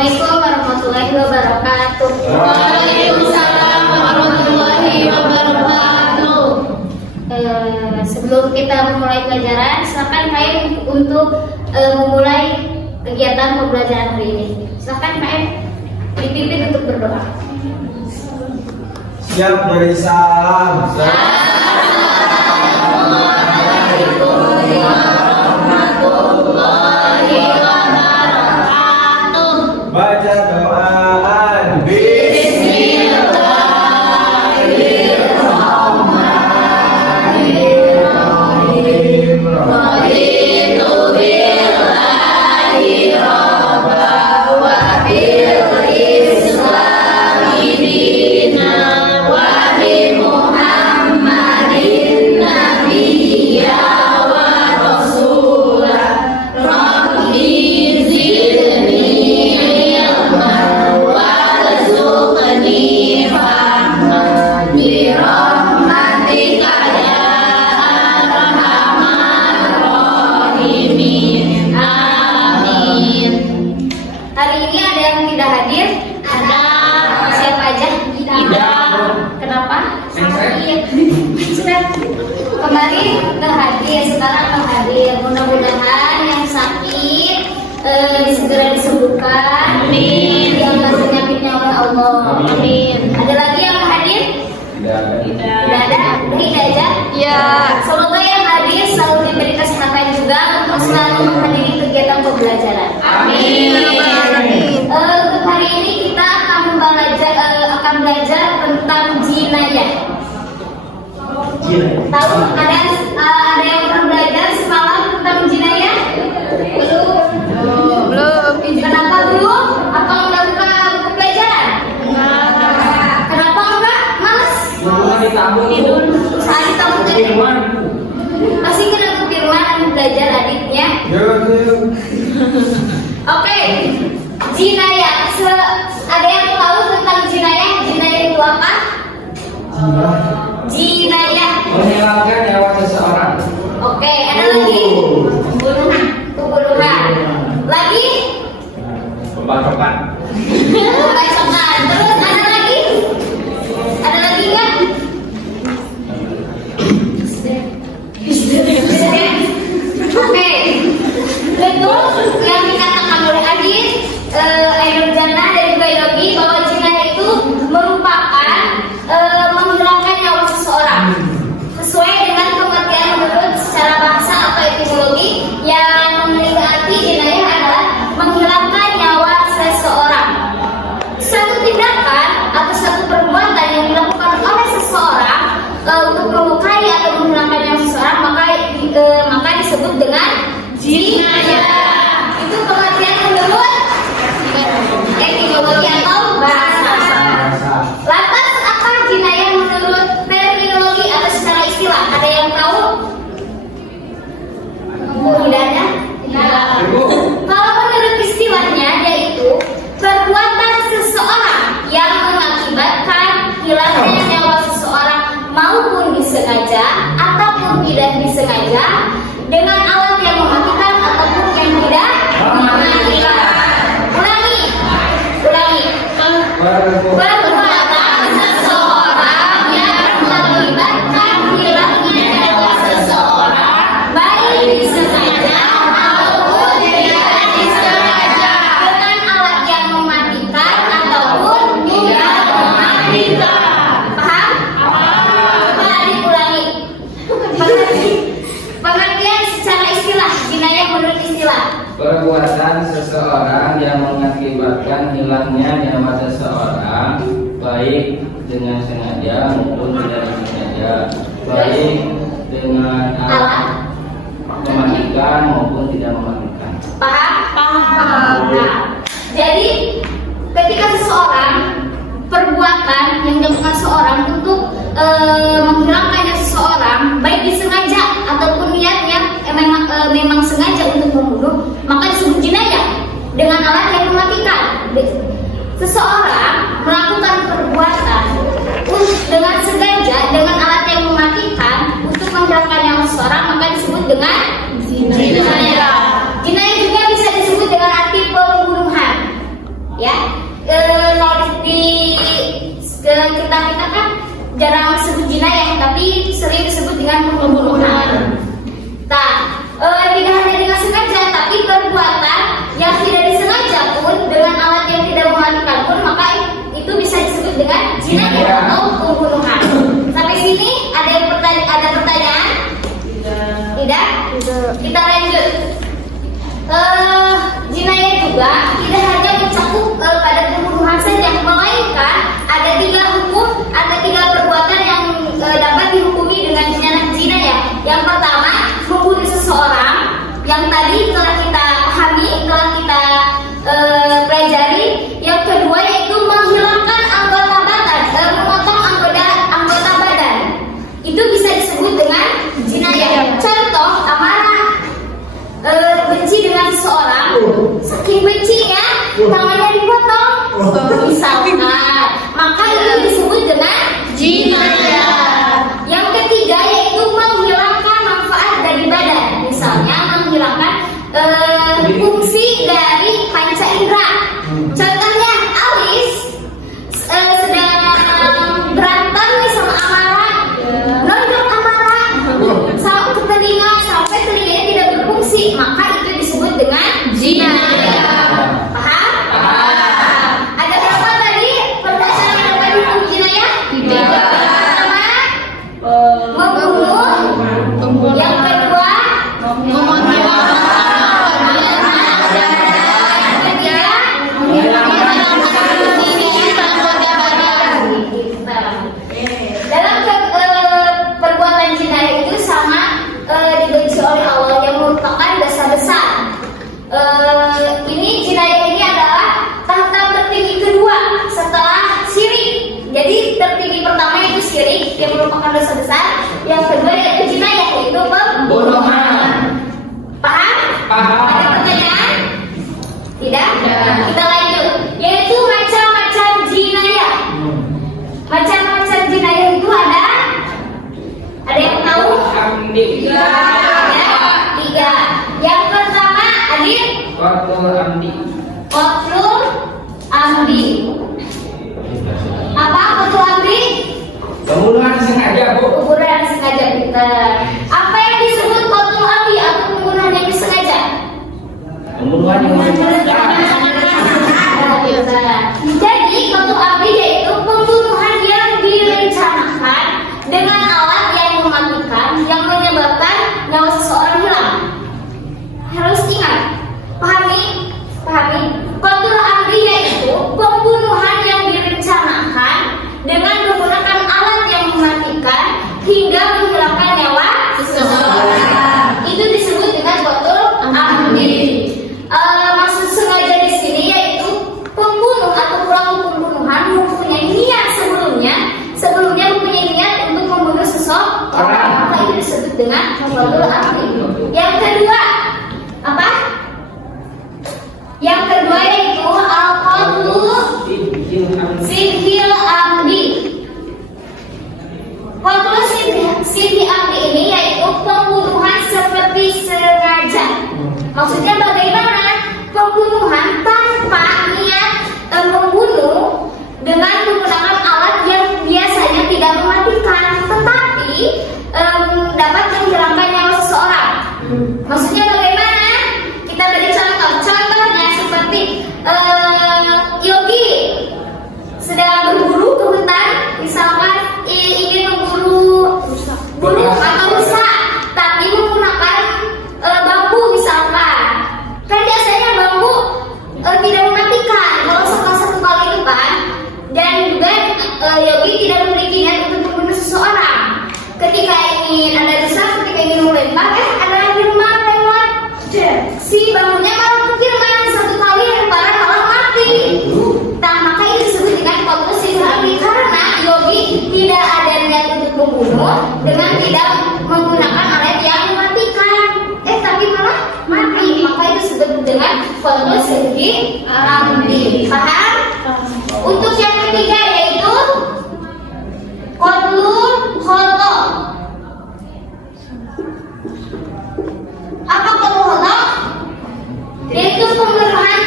Assalamualaikum warahmatullahi wabarakatuh. Waalaikumsalam warahmatullahi wabarakatuh. Sebelum kita memulai pelajaran, silakan Pak Em untuk memulai kegiatan pembelajaran hari ini. Silakan Pak Em dipimpin untuk berdoa. Siap dari salam. Assalamualaikum warahmatullahi wabarakatuh. Baca doaan. Bismillahirrahmanirrahim. Raditu billahi rabba wa bil islami dinan wa bi Muhammadin nabiyya wa rasulah. Rabbi zidni ilman warzuqni fahman bi rahmatika ya arhamar rahimin. Amin. Hari ini ada yang tidak hadir? Ada. Siapa aja? Tidak. Kenapa? Saya. Sudah kemarin nggak hadir, sekarang nggak hadir. Mudah-mudahan yang sakit segera disembuhkan. Amin. Diangkat penyakitnya oleh Allah. Amin. Ada lagi yang nggak hadir? Tidak. Tidak ada? Udah ini aja? Ya. Semoga yang hadir selalu diberi kesehatan juga untuk selalu menghadiri kegiatan pembelajaran. Amin. Untuk hari ini kita akan belajar tentang jinayah. Tahu ada yang pernah belajar semalam tentang jinayah? Belum. Kenapa belum? Apa udah buka buku pelajaran? Kenapa enggak? Males? Tidur. Saat tabung tadi. Masih kena ke firman belajar adiknya. Yuk. Oke, jinayah. Ada yang tahu tentang jinayah? Jinayah itu apa? Jinayah. Menghilangkan nyawa seseorang. Oke, ada lagi? Pembunuhan. Lagi? Pembacokan. Pembacokan. Terus ada lagi? Ada lagi nggak? Oke, betul yang dikatakan oleh Adit, Ainul Jannah dari biologi bahwa jinayah itu merupakan menghilangkan nyawa seseorang sesuai dengan pengertian menurut secara bahasa atau etimologi yang memiliki arti jinayah adalah menghilangkan nyawa seseorang. Satu tindakan atau satu perbuatan yang dilakukan oleh seseorang untuk melukai atau menghilangkan nyawa seseorang maka disebut dengan jinayah. Itu pengertian menurut etimologi atau bahasa. Lantas apa jinayah menurut terminologi atau secara istilah? Ada yang tahu? Tidak ada? Kalau menurut istilahnya yaitu perbuatan seseorang yang mengakibatkan hilangnya nyawa seseorang maupun disengaja ataupun tidak disengaja dengan alat yang mematikan ataupun yang tidak mematikan. Ulangi. Perbuatan seseorang yang mengakibatkan hilangnya nyawa seseorang baik disengaja maupun tidak disengaja dengan alat yang mematikan ataupun tidak mematikan. Paham? Coba diulangi. Pengertian secara istilah, jinayah menurut istilah. Perbuatan seseorang yang mengakibatkan hilangnya nyawa seseorang baik dengan sengaja maupun tidak disengaja, baik dengan alat mematikan maupun tidak mematikan. Paham? Nah, jadi ketika seseorang perbuatan yang dilakukan seseorang untuk menghilangkannya seseorang baik disengaja ataupun niatnya memang sengaja untuk membunuh, maka disebut jinayah dengan alat yang mematikan. Seseorang melakukan perbuatan dengan sengaja dengan alat yang mematikan untuk menghilangkan nyawa seseorang, maka disebut dengan jinayah. Jinayah juga bisa disebut dengan arti pembunuhan. tangannya dipotong, misalkan, maka itu disebut dengan jinayah. yang ketiga yaitu menghilangkan manfaat dari badan, misalnya menghilangkan fungsi dari panca indera. Contohnya Alis sedang berantem nih sama Amara, nonjok Amara sampai ke telinga sampai telinganya tidak berfungsi, maka itu disebut dengan jinayah. Paham? Paham. Ada berapa tadi perbuatan yang dapat dihukum jinayah? Tiga. Pertama, membunuh. Yang kedua, Memotivasi. yang ketiga, dalam perbuatan jinayah itu sama dibenci oleh Allah yang merupakan dosa besar. Ini jinayah ini adalah tahap tertinggi kedua setelah syirik. Jadi tertinggi pertama itu syirik yang merupakan dosa besar. Yang kedua yaitu jinayah yaitu pembunuhan. Paham? Paham. Ada pertanyaan? Tidak? Tidak. Kita lanjut. Yaitu macam-macam jinayah. Macam-macam jinayah itu ada? Ada yang tahu? Amdi. Tiga. Yang pertama, Adit, Qatlul amdi. qatlul amdi. Apa qatlul amdi? Pembunuhan sengaja, Bu. Pembunuhan sengaja, pintar. Apa yang disebut qatlul amdi atau pembunuhan yang disengaja? Pembunuhan yang sengaja. Jadi qatlul amdi yaitu pembunuhan yang direncanakan dengan alat yang mematikan yang menyebabkan nyawa seseorang hilang. Harus ingat, pahami. Qatlul amdi yaitu pembunuhan yang direncanakan dengan menggunakan alat yang mematikan hingga menghilangkan nyawa seseorang. Itu disebut dengan qatlul amdi. Maksud sengaja di sini yaitu pembunuh atau pelaku pembunuhan mempunyai niat sebelumnya mempunyai niat untuk membunuh seseorang, maka itu disebut dengan qatlul amdi. Yang kedua apa? Yang kedua yaitu al-qatlu sirhil amdi. Qatlu sirhil amdi ini yaitu pembunuhan seperti sengaja. Maksudnya bagaimana? Pembunuhan tanpa niat membunuh dengan menggunakan alat yang biasanya tidak mematikan, tetapi dapat menghilangkan nyawa seseorang. Maksudnya bagaimana? Kita beri contoh. Contohnya seperti Yogi sedang berburu ke hutan, misalkan ingin memburu burung atau rusa, tapi menggunakan bambu misalkan. Kan biasanya bambu tidak mematikan kalau satu kali itu kan. Dan juga Yogi tidak memiliki niat untuk membunuh seseorang. Ketika ingin ada rusa, ketika ingin melempar, ada firman lewat. Si bambunya malah kekirman, satu kali lemparan malah mati. Nah, maka ini disebut dengan qatlu sirhil amdi karena Yogi tidak ada niat untuk membunuh dengan tidak menggunakan alat yang mematikan. Tapi malah mati. Maka itu disebut dengan qatlu sirhil amdi. Paham? Untuk yang ketiga yaitu qatlul khata. Apa qatlul khata? Yaitu pembunuhan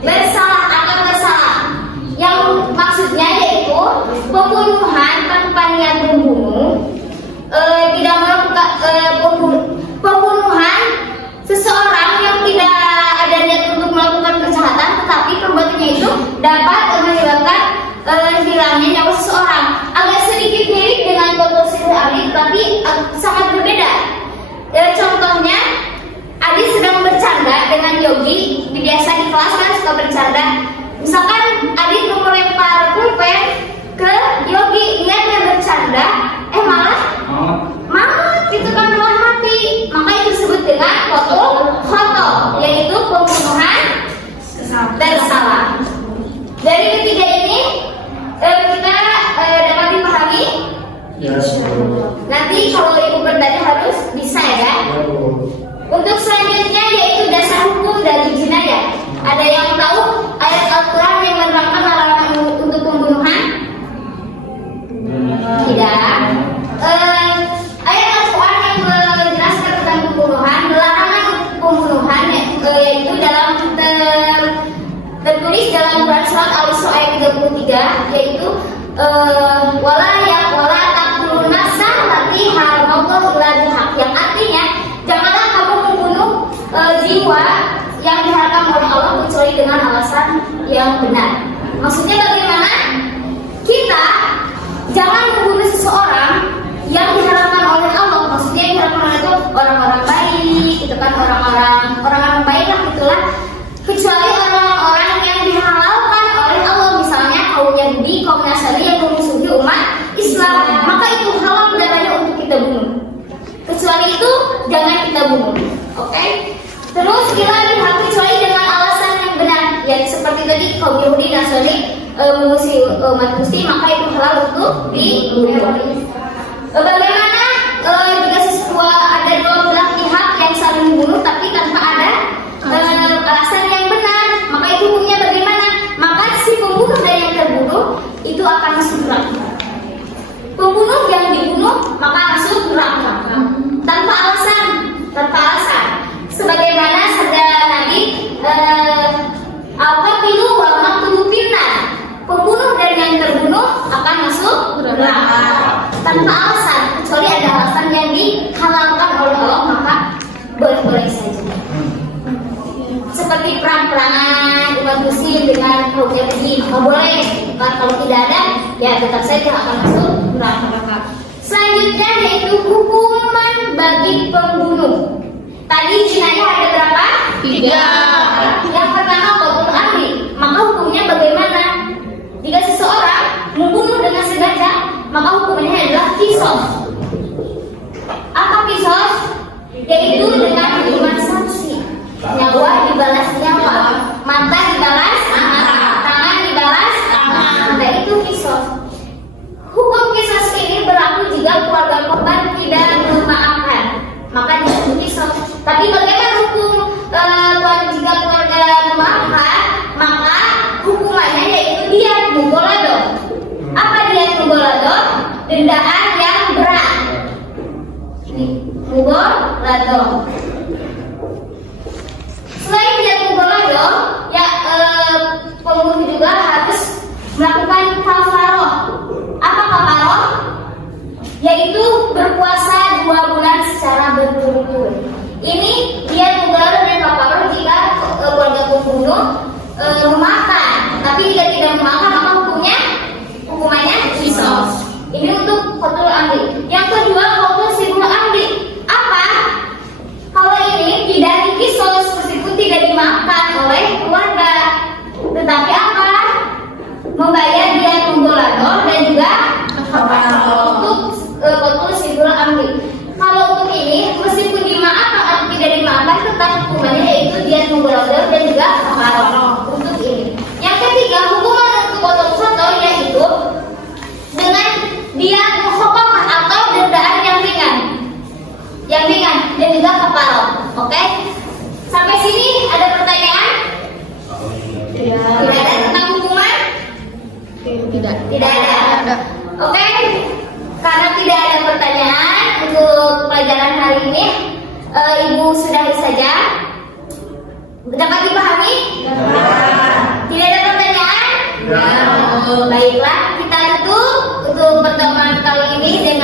bersalah atau bersalah. Yang maksudnya yaitu pembunuhan tanpa niat membunuh, tidak melakukan pembunuhan seseorang yang tidak ada niat untuk melakukan kejahatan, tetapi perbuatannya itu dapat menghilangkan hilangnya nyawa seseorang. Agak sedikit mirip dengan qatlul sirhil amdi, tapi sangat berbeda. Contohnya, Adi sedang bercanda dengan Yogi. Biasa di kelas kan suka bercanda. Misalkan Adi mau melempar pulpen ke Yogi, niatnya bercanda, malah gitu kan, malah mati. Maka itu disebut dengan qatlul khata, yaitu pembunuhan bersalah. Dari ketiga ini kita dapat dipahami. Nanti kalau ibu bertanya harus bisa ya. Untuk selanjutnya yaitu dasar hukum dari jinayah. Ada yang ketiga, yaitu wala taqtulun nafsa allati haramallahu illa bihaq, yang artinya janganlah kamu membunuh jiwa yang diharamkan oleh Allah kecuali dengan alasan yang benar. Maksudnya bagaimana? Kita jangan membunuh seseorang yang diharamkan oleh Allah. Maksudnya yang diharamkan oleh itu orang-orang baik, itu kan orang-orang baik lah gitulah. Kecuali orang-orang yang dihalalkan oleh Allah, misalnya kaum Yahudi, kaum Nasrani yang memusuhi umat Islam, maka itu halal darahnya untuk kita bunuh. Kecuali itu jangan kita bunuh. Oke? Terus kita dihak kecuali dengan alasan yang benar, ya seperti tadi kaum Yahudi Nasrani memusuhi umat Muslim, maka itu halal untuk dibunuh. Bagaimana jika ada dua belah pihak yang saling membunuh tapi tanpa ada alasan yang benar, maka itu hukumnya bagaimana? Maka si pembunuh dan yang terbunuh itu akan masuk neraka. Pembunuh yang dibunuh maka masuk neraka tanpa alasan. Sebagaimana sabda Nabi, al-qatilu wal maqtulu finnar. Pembunuh dan yang terbunuh akan masuk neraka tanpa alasan, kecuali ada alasan yang dihalalkan oleh Allah, maka boleh-boleh saja. Seperti perang-perangan umat muslim dengan kaum Yahudi, boleh. Kalau tidak ada, ya tetap saja akan masuk neraka. Selanjutnya yaitu hukuman bagi pembunuh. Tadi jinayah ada berapa? 3. Yang pertama qatlul amdi. Maka hukumnya bagaimana? Jika seseorang membunuh dengan sengaja, maka hukumannya adalah qisas. Apa qisas? Yaitu dengan hukuman sanksi. Nyawa dibalas nyawa, mata dibalas mata, tangan dibalas tangan. Nah, itu qisas. Hukum qisas ini berlaku jika keluarga korban tidak memaafkan, maka disebut qisas. Tapi bagaimana hukum jika keluarga memaafkan? Maka hukumannya yaitu diyat mughaladzah. Apa diyat mughaladzah? Dendaan yang berat. Mughaladzah. Selain diyat mughaladzah, ya pembunuh juga harus melakukan kafaroh. Apa kafaroh? Yaitu berpuasa 2 bulan secara berturut-turut. Ini dia mughaladzah dan kafaroh jika keluarga pembunuh memaafkan. Tapi jika tidak memaafkan, maka hukumannya qisas. Ini untuk qatlul amdi. Yang kedua, qatlul sibul amdi. Apa? Kalau ini tidak diqisas, meskipun tidak dimaafkan oleh keluarga, tetapi apa? Membayar diyat mughaladzah dan juga untuk qatlul sibul amdi. Kalau untuk ini, meskipun dimaafkan atau tidak dimaafkan, tetap hukumannya yaitu diyat mughaladzah dan juga kafaroh. Untuk ini. Yang ketiga, hukuman untuk qatlul khotoh yaitu dengan diyat mukhafafah atau dendaan yang ringan dan juga kafaroh. Oke? Sampai sini ada pertanyaan? Tidak ada tentang hukuman? Tidak ada. Oke? Karena tidak ada pertanyaan untuk pelajaran hari ini, Ibu sudahi saja. Dapat dipahami? Tidak ada pertanyaan? Baiklah, kita tutup untuk pertemuan kali ini dengan